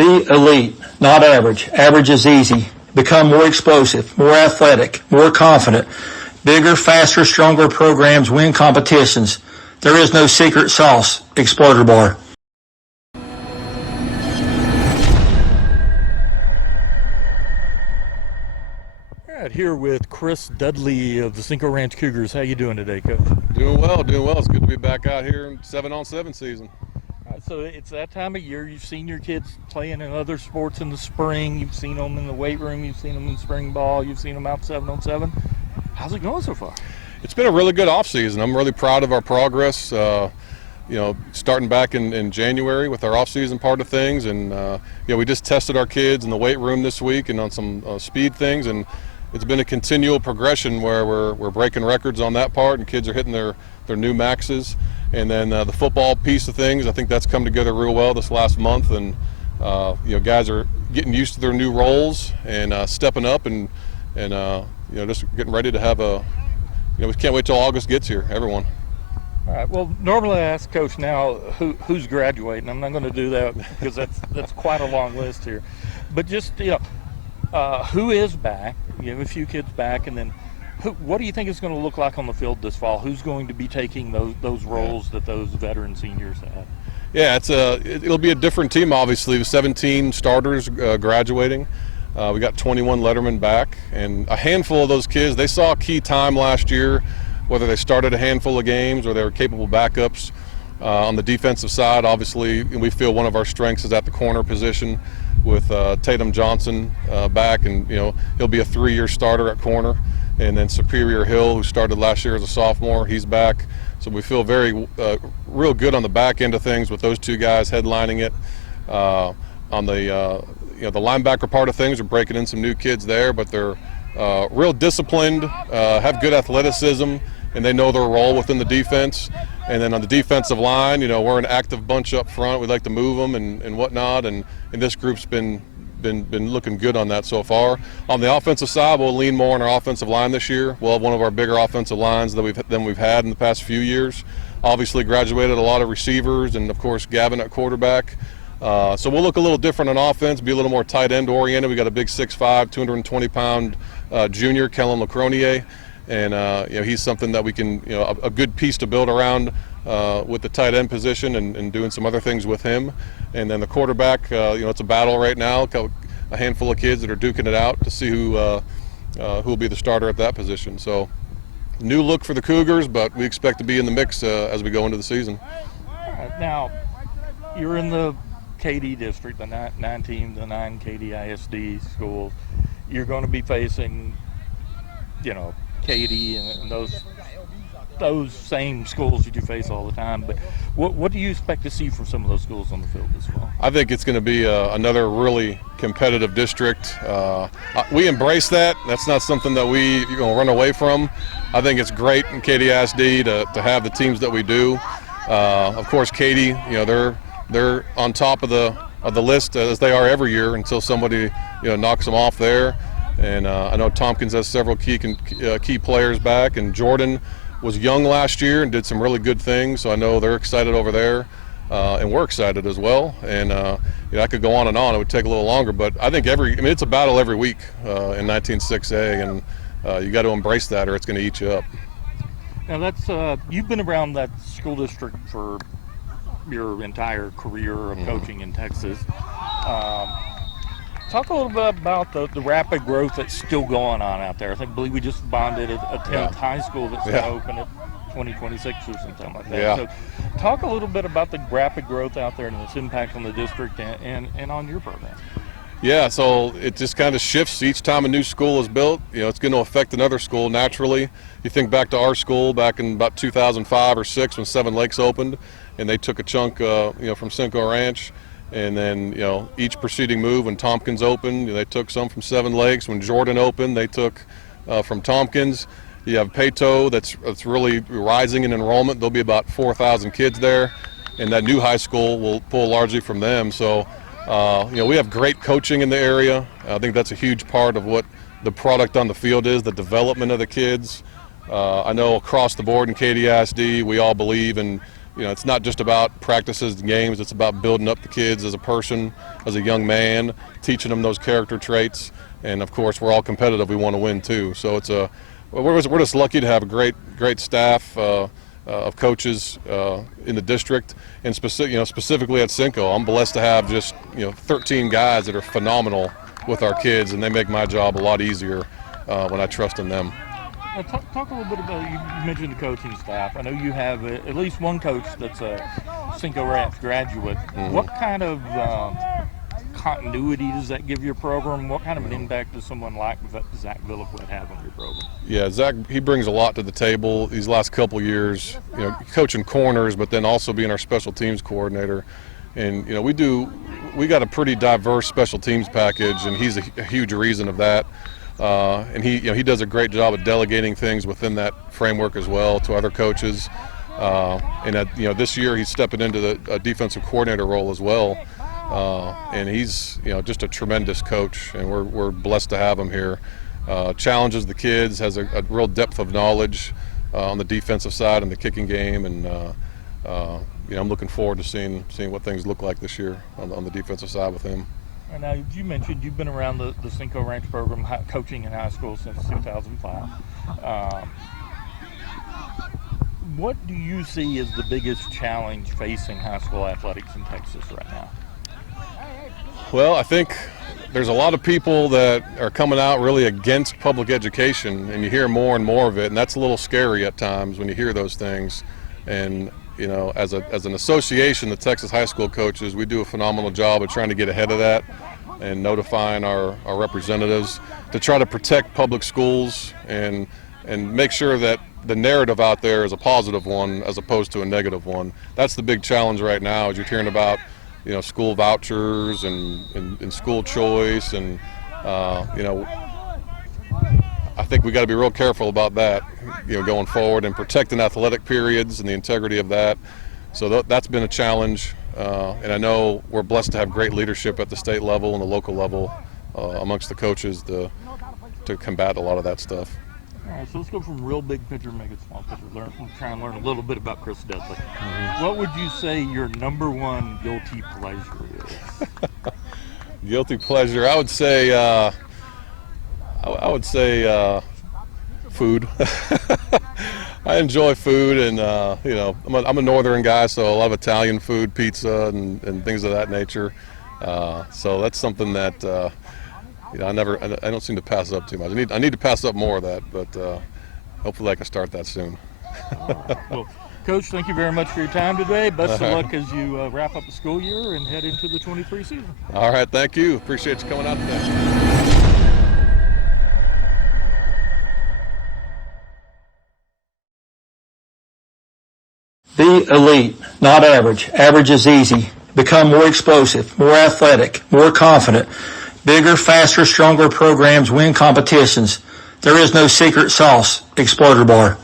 Be elite, not average. Average is easy. Become more explosive, more athletic, more confident. Bigger, faster, stronger programs win competitions. There is no secret sauce. Exploder Bar. All right, here with Chris Dudley of the Cinco Ranch Cougars. How you doing today, Coach? Doing well, doing well. It's good to be back out here in 7-on-7 season. So it's that time of year. You've seen your kids playing in other sports in the spring. You've seen them in the weight room. You've seen them in spring ball. You've seen them out 7-on-7. How's it going so far? It's been a really good off season. I'm really proud of our progress. Starting back in January with our off-season part of things, and we just tested our kids in the weight room this week and on some speed things, and it's been a continual progression where we're breaking records on that part, and kids are hitting their new maxes. And then the football piece of things, I think that's come together real well this last month, and guys are getting used to their new roles and stepping up, and just getting ready to have we can't wait till August gets here, everyone. All right. Well, normally I ask Coach now who's graduating. I'm not going to do that because that's quite a long list here. But just who is back? You have a few kids back, and then what do you think it's going to look like on the field this fall? Who's going to be taking those roles that those veteran seniors had? Yeah, it'll be a different team, obviously, with 17 starters graduating. We got 21 lettermen back, and a handful of those kids, they saw key time last year, whether they started a handful of games or they were capable backups. On the defensive side, obviously, we feel one of our strengths is at the corner position with Tatum Johnson back, and he'll be a 3-year starter at corner. And then Superior Hill, who started last year as a sophomore, he's back. So we feel real good on the back end of things with those two guys headlining it. On the linebacker part of things, we're breaking in some new kids there, but they're real disciplined, have good athleticism, and they know their role within the defense. And then on the defensive line, we're an active bunch up front. We like to move them and whatnot, and this group's been looking good on that so far. On the offensive side, we'll lean more on our offensive line this year. We'll have one of our bigger offensive lines than we've had in the past few years. Obviously graduated a lot of receivers, and of course Gavin at quarterback. So we'll look a little different on offense, be a little more tight end oriented. We got a big 6'5", 220-pound junior, Kellen Lacronier, and he's something that we can, a good piece to build around with the tight end position and doing some other things with him. And then the quarterback, it's a battle right now. A handful of kids that are duking it out to see who will be the starter at that position. So new look for the Cougars, but we expect to be in the mix as we go into the season. Now, you're in the KD district, the 9 KD ISD schools. You're going to be facing, KD and those same schools that you face all the time. But what do you expect to see from some of those schools on the field this fall? I think it's going to be another really competitive district. We embrace that. That's not something that we run away from. I think it's great in KD ISD to have the teams that we do. Of course, KD, they're on top of the list as they are every year until somebody knocks them off there. And I know Tompkins has several key players back, and Jordan was young last year and did some really good things, so I know they're excited over there, and we're excited as well. And I could go on and on. It would take a little longer, but I think it's a battle every week in 19-6A, and you got to embrace that or it's going to eat you up. Now that's you've been around that school district for your entire career of coaching in Texas. Talk a little bit about the rapid growth that's still going on out there. I believe we just bonded a 10th high school that's going to open at 2026 or something like that. Yeah. So talk a little bit about the rapid growth out there and its impact on the district and on your program. Yeah, so it just kind of shifts each time a new school is built. It's going to affect another school naturally. You think back to our school back in about 2005 or 6 when Seven Lakes opened, and they took a chunk from Cinco Ranch. And then, each preceding move, when Tompkins opened, they took some from Seven Lakes. When Jordan opened, they took from Tompkins. You have Peyto that's really rising in enrollment. There'll be about 4,000 kids there, and that new high school will pull largely from them. So, we have great coaching in the area. I think that's a huge part of what the product on the field is, the development of the kids. I know across the board in KD ISD, we all believe in it's not just about practices and games. It's about building up the kids as a person, as a young man, teaching them those character traits. And of course, we're all competitive. We want to win too. So we're just lucky to have a great staff of coaches in the district, and specifically at Cinco. I'm blessed to have just 13 guys that are phenomenal with our kids, and they make my job a lot easier when I trust in them. Now, talk a little bit about, you mentioned the coaching staff. I know you have at least one coach that's a Cinco Ranch graduate. Mm-hmm. What kind of continuity does that give your program? What kind of an impact does someone like Zach Villeflett have on your program? Yeah, Zach, he brings a lot to the table these last couple years, coaching corners, but then also being our special teams coordinator. And we got a pretty diverse special teams package, and he's a huge reason of that. And he does a great job of delegating things within that framework as well to other coaches. And this year he's stepping into the defensive coordinator role as well. And he's just a tremendous coach, and we're blessed to have him here. Challenges the kids, has a real depth of knowledge on the defensive side and the kicking game, and I'm looking forward to seeing what things look like this year on the defensive side with him. And now, you mentioned you've been around the Cinco Ranch program, coaching in high school since 2005. What do you see as the biggest challenge facing high school athletics in Texas right now? Well, I think there's a lot of people that are coming out really against public education, and you hear more and more of it, and that's a little scary at times when you hear those things. And as an association, the Texas high school coaches, we do a phenomenal job of trying to get ahead of that and notifying our representatives to try to protect public schools and make sure that the narrative out there is a positive one as opposed to a negative one. That's the big challenge right now, is you're hearing about school vouchers and school choice, and I think we got to be real careful about that, going forward, and protecting athletic periods and the integrity of that. So that's been a challenge, and I know we're blessed to have great leadership at the state level and the local level amongst the coaches to combat a lot of that stuff. All right, so let's go from real big picture, make it small picture. Try and learn a little bit about Chris Dudley. Mm-hmm. What would you say your number one guilty pleasure is? Guilty pleasure, I would say food. I enjoy food, and I'm a northern guy, so I love Italian food, pizza, and things of that nature. So that's something that I don't seem to pass up too much. I need to pass up more of that, but hopefully I can start that soon. Well, Coach, thank you very much for your time today. Best of luck as you wrap up the school year and head into the 23 season. All right, thank you. Appreciate you coming out today. Be elite, not average. Average is easy. Become more explosive, more athletic, more confident. Bigger, faster, stronger programs win competitions. There is no secret sauce. Exploder Bar.